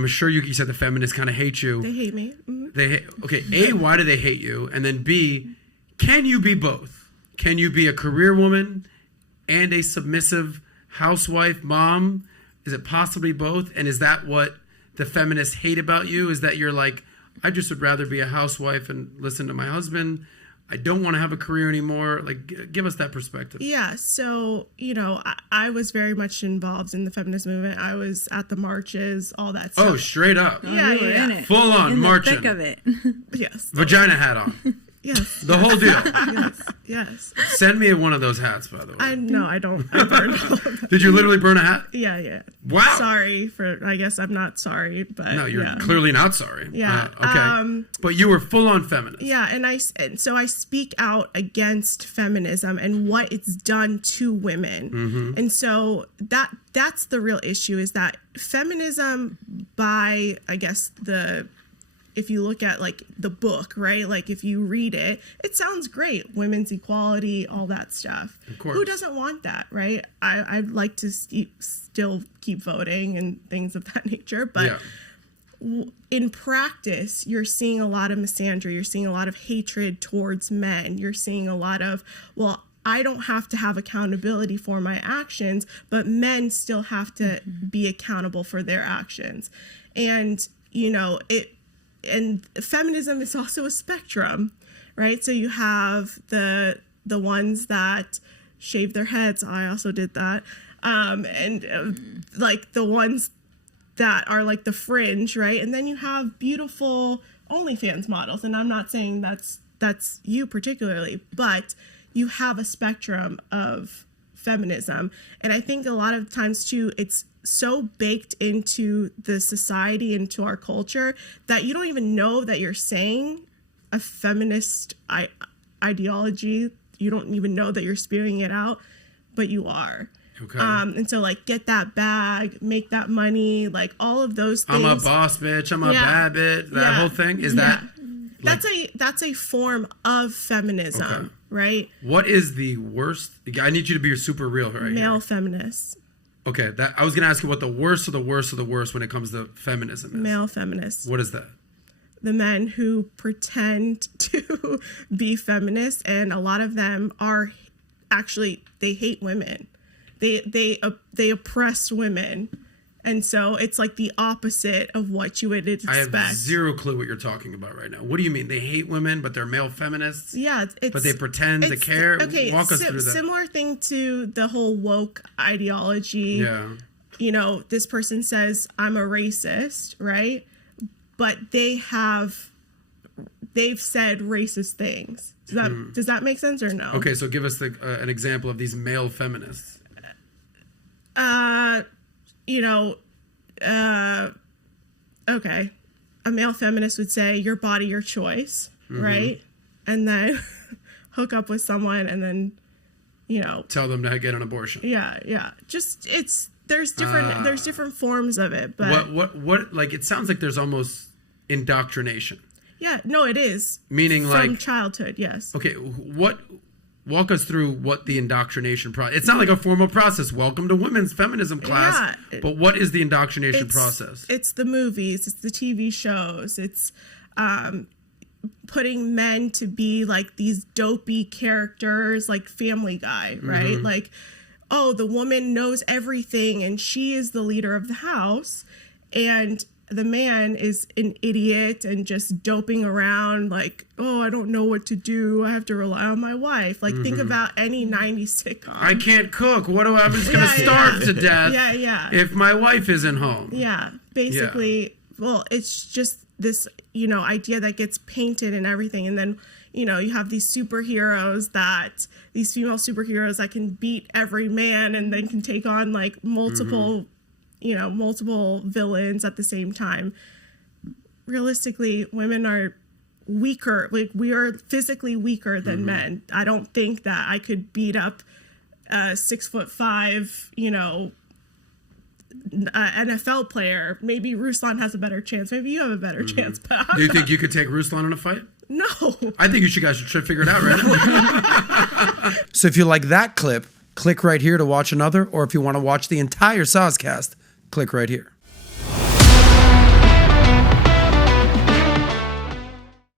I'm sure you said the feminists kind of hate you. They hate me. Okay, A, why do they hate you? And then B, can you be both? Can you be a career woman and a submissive housewife, mom? Is it possibly both? And is that what the feminists hate about you? Is that you're like, I just would rather be a housewife and listen to my husband. I don't want to have a career anymore. Like, give us that perspective. Yeah. So, I was very much involved in the feminist movement. I was at the marches, all that stuff. Oh, straight up. Yeah, you were in it. Full on marching. In the thick of it. Yes. Vagina hat on. Yes. The whole deal. Yes. Send me one of those hats, by the way. I don't. I burned all of them. Did you literally burn a hat? Yeah. Wow. Sorry I guess I'm not sorry, but no, you're clearly not sorry. Yeah. Okay. But you were full on feminist. Yeah, and so I speak out against feminism and what it's done to women. Mm-hmm. And so that's the real issue, is that feminism, by, I guess, if you look at like the book, right? Like if you read it, it sounds great. Women's equality, all that stuff. Of course. Who doesn't want that, right? I'd like to still keep voting and things of that nature. But in practice, you're seeing a lot of misandry. You're seeing a lot of hatred towards men. You're seeing a lot of, well, I don't have to have accountability for my actions, but men still have to be accountable for their actions. And, and feminism is also a spectrum, right? So you have the ones that shave their heads. I also did that. Like the ones that are like the fringe, right? And then you have beautiful OnlyFans models. And I'm not saying that's you particularly, but you have a spectrum of feminism. And I think a lot of times too, it's so baked into the society, into our culture, that you don't even know that you're saying a feminist ideology. You don't even know that you're spewing it out, but you are. Okay. And so like, get that bag, make that money, like all of those things. I'm a boss bitch. I'm a bad bitch. That whole thing. Is that? Like, that's a form of feminism, right? What is the worst? I need you to be super real right here. Male feminists. Okay, I was going to ask you what the worst of the worst of the worst when it comes to feminism is. Male feminists. What is that? The men who pretend to be feminists, and a lot of them are actually, they hate women. They oppress women. And so it's like the opposite of what you would expect. I have zero clue what you're talking about right now. What do you mean? They hate women, but they're male feminists? Yeah. But they pretend to care? Okay, walk us through that. Similar thing to the whole woke ideology. Yeah. This person says, I'm a racist, right? But they've said racist things. Does that make sense or no? Okay, so give us an example of these male feminists. Okay. A male feminist would say, your body, your choice, right? And then hook up with someone and then, tell them to get an abortion. Yeah. Just, there's different forms of it, but. What, like, it sounds like there's almost indoctrination. Yeah, no, it is. Meaning from childhood, yes. Okay, walk us through what the indoctrination process. It's not like a formal process. Welcome to women's feminism class. Yeah, but what is the indoctrination process? It's the movies. It's the TV shows. It's putting men to be like these dopey characters, like Family Guy, right? Like, oh, the woman knows everything and she is the leader of the house, and the man is an idiot and just doping around like, oh, I don't know what to do. I have to rely on my wife. Like, think about any 90s sitcom. I can't cook. What do I? I'm just going to starve to death if my wife isn't home. Yeah, basically, well, it's just this, idea that gets painted and everything. And then, you have these superheroes these female superheroes that can beat every man and then can take on like multiple multiple villains at the same time. Realistically, women are weaker. Like, we are physically weaker than men. I don't think that I could beat up a 6'5", NFL player. Maybe Ruslan has a better chance. Maybe you have a better chance. But do you think you could take Ruslan in a fight? No. I think you guys should figure it out right now. So if you like that clip, click right here to watch another, or if you want to watch the entire Saucecast, click right here.